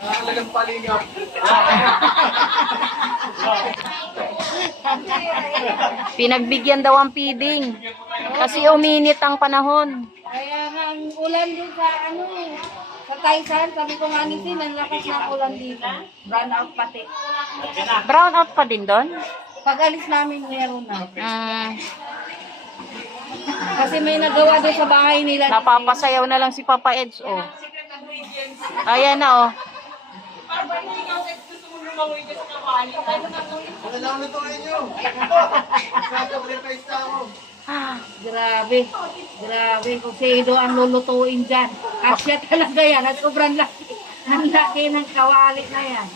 Talagang palingap. Pinagbigyan daw ang feeding. Kasi uminit ang panahon. Kaya nga, ang ulan din sa ano eh. Sa Taisan, sabi ko nga nito, ang lakas ng ulan dito. Brown out pati. Brown out pa din doon? Pag alis namin, meron na. Mm, Kasi may nagawa doon sa bahay nila. napapasayaw na lang si Papa Eds, oh. Ayan na, oh. Ano na lutuin nyo? Sasacrifice na ako. Grabe. Grabe. Kung sino ang lulutuin dyan. Asya talaga yan. At sobrang laki. Ang laki ng kawali na yan.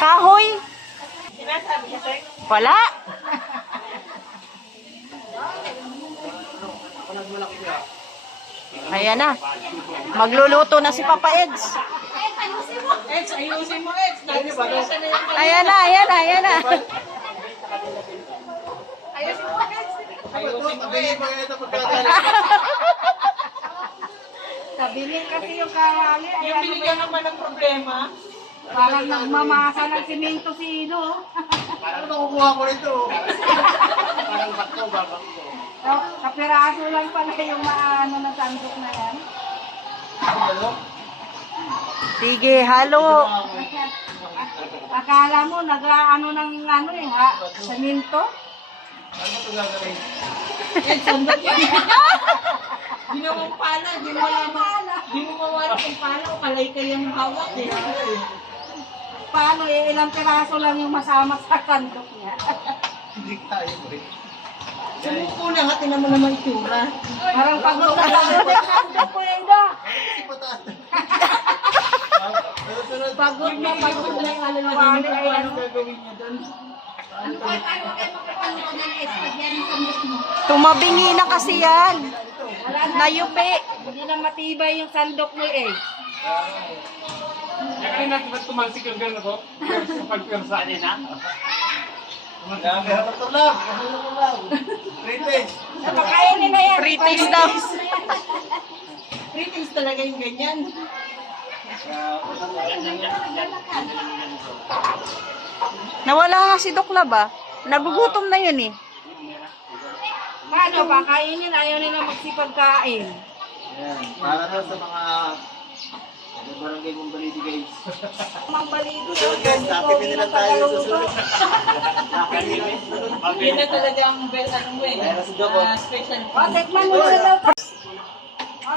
Kahoy? Wala. Ayan na. Magluluto na si Papa Eds. Eds, ayusin mo, Eds. Nag-discussion na yung Ayan na, ayan na, ayan na. ayusin mo, Eds. Tabingin pa ito pagkakala. Nabilin kasi yung kawali. Yung Ayan, binigyan naman ng problema. parang nagmamasa ng simento sino. Ano nakukuha ko nito? Parang bakto, babakto. So, kapiraso lang pala yung maano na sandok na yan. Sige, halo. Akala mo, nag-ano ng ano eh, ha? Simento? Ano ito gagawin? Eds, sandok yan. Ginawang pala. Di mo malaman. Di mo mawala kung pala o kalay kayang hawak. Eh. Paano eh, ilang piraso lang yung masama sa sandok niya. Hindi tayo eh. Sumuko na nga, tinan mo naman itsura. Parang pagod na lang yung sandok ko eh, no? Kasi pataas. Pagod na yung ano na wali ay ano. Gagawin niya doon. Tumabingi na kasi yan. Wala na. Nayupi. Hindi na matibay yung sandok mo eh. Kaya natin ba't tumansik yung gano'n ko? Pagpirsa na. Ito lang. Ito lang. 3 days. Napakainin na yan. Free taste daw. Ratings talaga yung ganyan. Nawala nga si Dokla ba? Nagugutom na yun eh. Paano ba? Kainin, ayaw nila magsipagkain. Ayan. Para na sa mga barangay mong baliti guys. Mang balido. Guys, nakipin nila tayo sa susunod. Yun na talaga ang best ano mo eh. Ayan, si Joko. Special. Tikman mo na daw.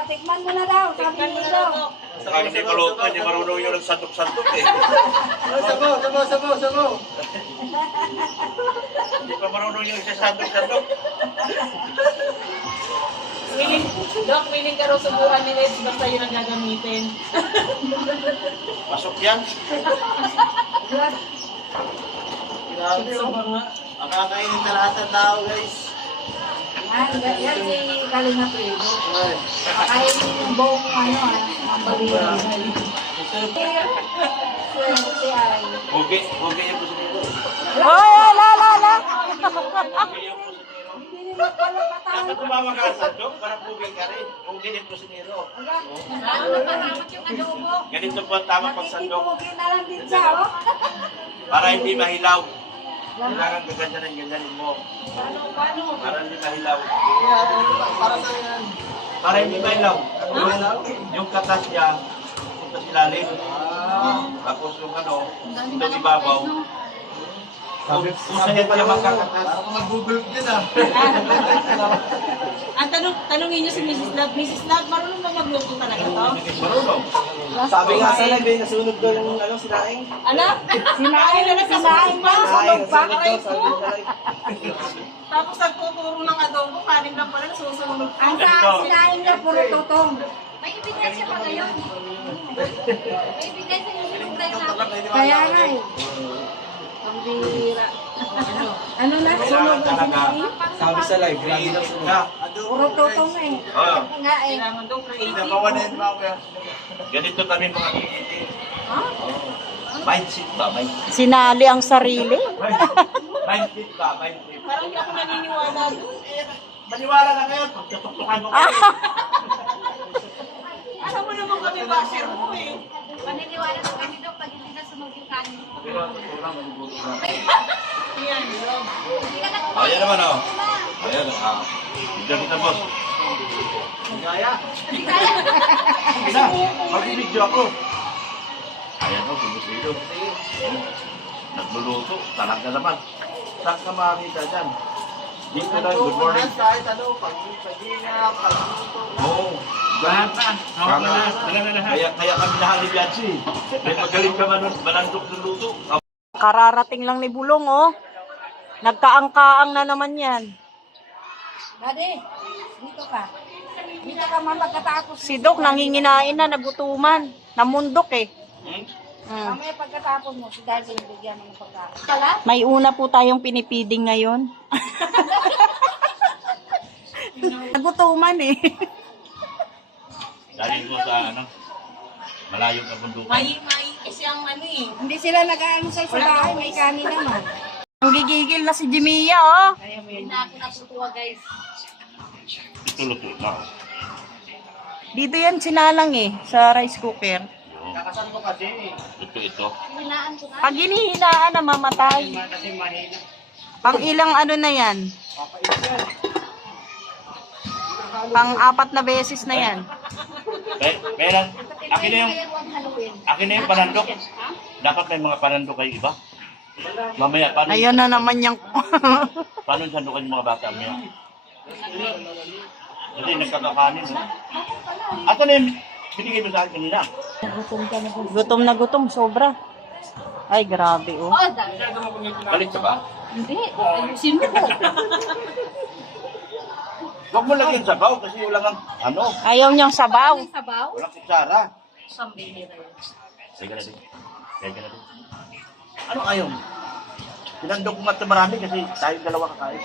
Tikman mo na daw. Sabi Tikman mo niyo na daw. daw. Saka hindi marunong yung nagsantok-santok eh. Sabaw. Hindi pa marunong yung sasantok-santok. Willing ka raw subukan ni Eds basta yun ang gagamitin. Pasok yan. Grabe Sa oh. mga Makakainin na lahat ng tao guys. Yan si Kalinga Pedro. Ay. Kainin yung buong ano mang balido. Si Ay. Hugi yung pusinero. Hoy, la. Hindi nila pala Dapat patalo. tumama ka sa sandok para hugi ka rin. Hugi yung pusinero. Ganito po ang tama pag sandok. Nakikipugin na lang din siya, oh. Para hindi mahilaw. Kailangan ganyanin mo. Paano? Para hindi mahilaw. Para sa yan. Para hindi mahilaw. Yung katas niya, punta sa ilalim. Tapos yung ano, itong ibabaw. Kung saan niya magkakatas. Para ka mag-google din ah. ang tanongin niyo si Mrs. Love. Mrs. Love, marunong ba magluto talaga to? Marunong. Sabi nga sa live, nasunog daw yung ano, sinaing. Ano? Sinain na nagkasunog pa. Sinaing, Pa, nasunog daw, aray sabi ko. sa live. Tapos nagtuturo ng adobo, kanin lang pala, susunod pa. Ang sinain niya, puro totong. May ebidensya pa ngayon. May ebidensya yung sinugday namin. Kaya nga eh. Ang bira. Ano na? Kailangan talaga. Sabi sa live, lagi daw sunog. Puro totong eh. Oo. Nga eh. Kailangan daw creative. Nabawanin mo ako yan. Ganito kami mga kikiti. Mindset ba? Mindset. Sinali ang sarili. Mindset ba? Mindset. Parang hindi ako naniniwala doon. Maniwala na kayo, pagkatutukan ko kayo. Alam mo naman kami basher mo eh. Paniniwala ko kami daw pag hindi ka sumaging kanin. Pero wala manigulo na. Yan, love. Hindi ka na Ayan naman oh. Ayan, video kita boss. Gaya. Sige na, mag-video ako. Ayan oh, bumisido. Nagluluto, talaga naman. Saan ka makakita dyan? Dito lang, good morning. Kahit ano, pag-ingat, pag-luto. Oo. Lahat na. Hawak na lahat. Dala na lahat. Kaya kami nahalig yan si. May magaling ka manandok ng luto. Kararating lang ni Bulong, oh. Nagkaang-kaang na naman yan. Daddy, dito ka. Dito ka man pagkatapos. Si Doc nanginginain na, nagutuman. Namundok eh. Mamaya pagkatapos mo, si Daddy bigyan mo ng pagkain. May una po tayong pinipiding ngayon. Nagutuman eh. Dahil ko sa ano, malayo ka bundukan. May kasi ang ano eh. Hindi sila nag-aamusal sa bahay, may kanin naman. Ang gigigil na si Jimia, oh. Hindi na ako natutuwa, guys. Ito luto na. Dito yan sinalang eh, sa rice cooker. Nakasan mo kasi. Ito. hinaan ko na. Pag hinihinaan na mamatay. Pang ilang ano na yan? Pang 4 na beses na yan. Kaya akin na yung panandok. Dapat may mga panandok kayo iba. Mamaya, paano Ayun na naman yung... yung sandukan yung mga bata niya? Kasi nagkakakanin, no? Ito na yung binigay mo sa akin kanina. Gutom na gutom, sobra. Ay, grabe, oh. Oh, dami. Balik ka ba? Hindi. Ayusin mo. Huwag mo lagyan sabaw kasi wala kang, ano, Ayaw niyang sabaw. Sabaw. walang kutsara. Sambili na yun. Teka na din. Teka na din. Ano ayaw mo? Pinandok mo mata marami kasi tayong dalawa kakain.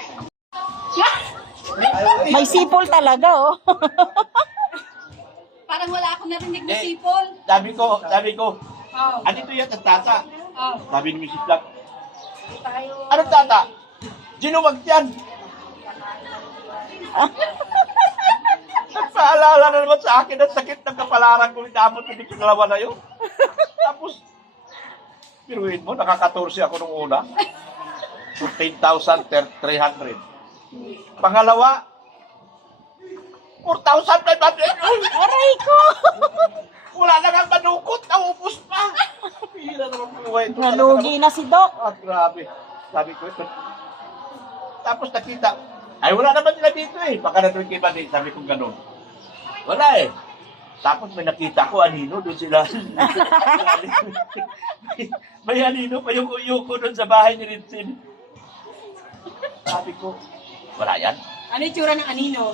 May sipol talaga, oh. Parang wala akong narinig na Eh, sipol. Sabi ko, andito yan ang tata. Sabi ni Mrs. Black, anong tata? Ginuwag yan. Paalala na naman sa akin ang sakit ng kapalaran ko. Inamot ko dito dalawa na yun. Tapos, piruin mo, nakaka-14 ako nung una. 14,300. Pangalawa, 4,500. Aray ko! Wala na kang manukot, naubos pa. Pila naman buhay ito. Nalugi na si Doc. Ah, grabe. Sabi ko ito. Tapos nakita, ay wala naman sila dito eh. Baka natuloy kay Badi, sabi ko gano'n. Wala eh. Tapos may nakita ko, anino, doon sila. May anino pa yung uyuko doon sa bahay ni Rinsin. Sabi ko, wala yan. Ano yung tsura ng anino?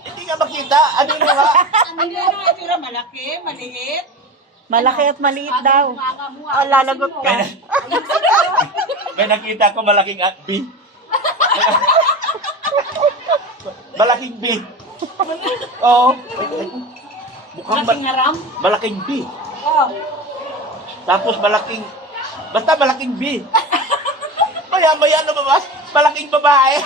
Hindi nga makita, anino nga. Ano yung tsura? Malaki? Maliit? Malaki at maliit daw. Oh, lalagot ka. May nakita ko malaking B. Malaking B. Oo. Mukhang Malaking haram? malaking B. Tapos malaking, basta malaking B. Maya-maya lumabas, malaking babae.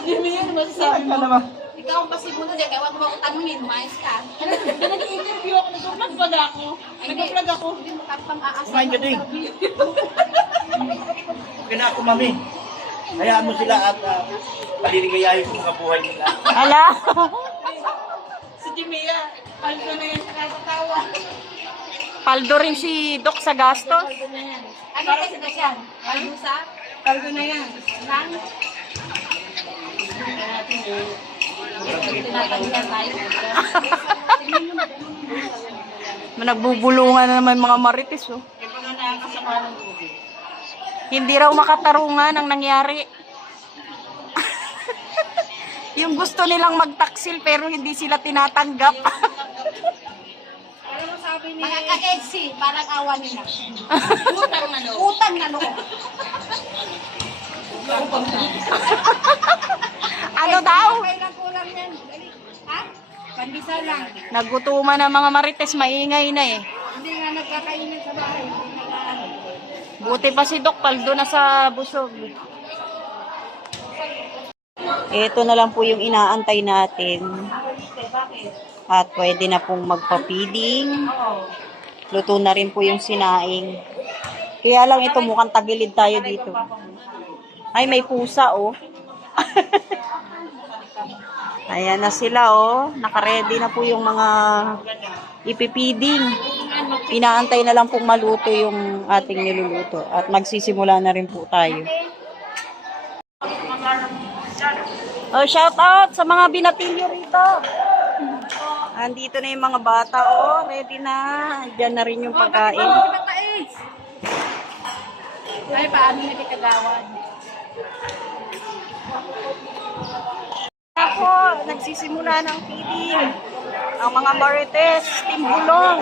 Hindi yun masasabi mo. naman? Ikaw ang pasimulo dyan, kaya wag mo akong tanungin, mais ka. Nag-interview ako, nag-vlog ako. Nag-vlog ako. Hindi mo kang pang-aasal. Kumain ka din. Okay na ako, mami. Hayaan mo sila at paliligayahin ko mga buhay nila. Ala. Si Jimia, paldo na yan sa katatawa. Paldo rin si Doc sa gastos. Ano kasi na siya? Almusa? Paldo na yan. Nang? Tinatanggihan tayo. Nagbubulungan na naman mga marites, oh. Kaya pa nga nakakasama ng tubig. Hindi raw makatarungan ang nangyari. Yung gusto nilang magtaksil pero hindi sila tinatanggap. Ano sabi ni... Mga ka-EDSI, parang awa nila. Utang na loob. Utang na loob. Ano daw? Kailan kulang yan? Dali. Ha? Pandisa lang. Nagutuman ng mga marites, maingay na eh. Hindi nga nagkakainin sa bahay. Hindi nag-ano. Buti pa si Doc, paldo na sa busog. Ito na lang po yung inaantay natin. At pwede na pong magpa-feeding. Luto na rin po yung sinaing. Kaya lang ito mukhang tagilid tayo dito. Ay, may pusa oh. Ayan na sila oh. Naka-ready na po yung mga ipipiding. Inaantay na lang pong maluto yung ating niluluto. At magsisimula na rin po tayo. Oh, shout out sa mga binatilyo rito. Andito na yung mga bata oh. Ready na. Diyan na rin yung pagkain. Ay, paano na kagawad? Ako, nagsisimula ng feeding. Ang mga marites, Team Bulong.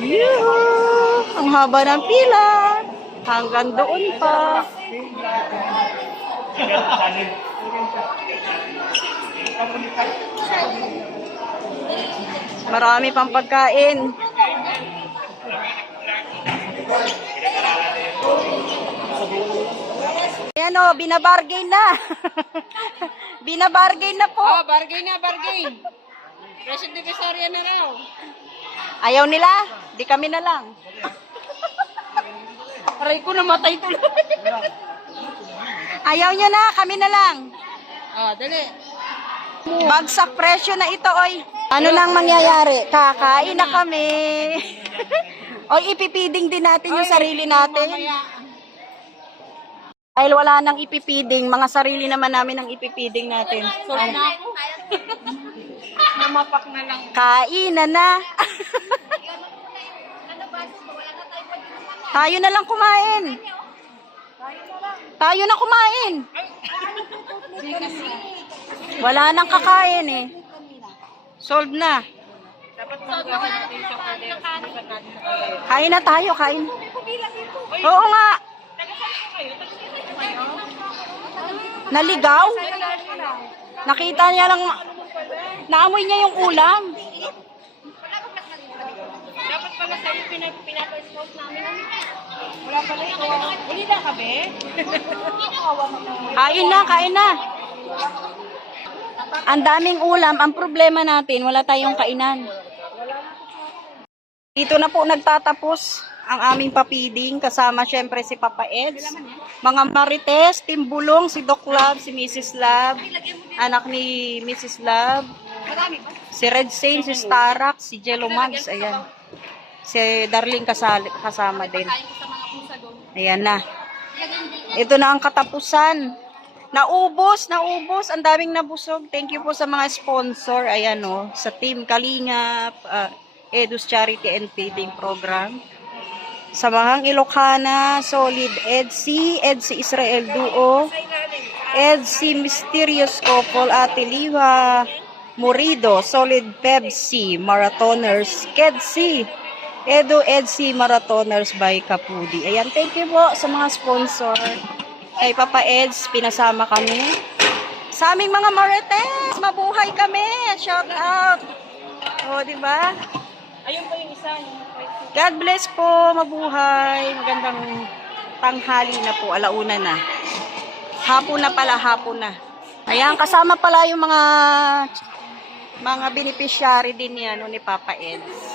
Yuhu! Ang haba ng pila. Hanggang doon pa. Marami pang pagkain. Ayan o, binabargain na. Binabargain na po. Oh, bargain na, bargain. Present Divisoria na raw. Ayaw nila? Di kami na lang. Aray ko, namatay tuloy. Ayaw nyo na, kami na lang. Oh, dali. Bagsak presyo na ito, oy. Ano nang mangyayari? Kakain na kami. Oy, ipipiding din natin yung sarili natin. Dahil wala nang ipipiding, mga sarili naman namin ang ipipiding natin. So, na ako. Namapak na lang. Kainan na. Tayo na lang kumain. Tayo na kumain. Wala nang kakain eh. Solved na. Kain na tayo, kain. Oo nga. Naligaw? Nakita niya lang, naamoy niya yung ulam. Dapat pala sa'yo pinapa-scout namin. Wala pala ito. Hindi na kabe? Kain na, kain na. Ang daming ulam, ang problema natin, wala tayong kainan. Dito na po nagtatapos ang aming papiding, kasama syempre si Papa Eds, mga marites, Team Bulong, si Doc Love, si Mrs. Love, anak ni Mrs. Love, si Red Saint, si Starak, si Jello Mags, ayan. Si Darling kasama din. Ayan na. Ito na ang katapusan. Naubos, ang daming nabusog. Thank you po sa mga sponsor, ayan o, sa Team Kalingap, Edus Charity and Feeding Program. Sa Mahang Ilocana, Solid EDC Israel Duo, EDC Mysterious Couple, Ate Liwa Murido, Solid Pepsi, Marathoners, KEDC, Edu EDC Marathoners by Kapudi. Ayan, thank you po sa mga sponsor. Kay Papa Eds, pinasama kami. Sa aming mga marites, mabuhay kami. Shout out. O, diba? Ayun pa yung isa. God bless po, mabuhay. Magandang tanghali na po, alauna na. Hapon na pala, hapon na. Ayan, kasama pala yung mga beneficiary din yan, ni Papa Eds.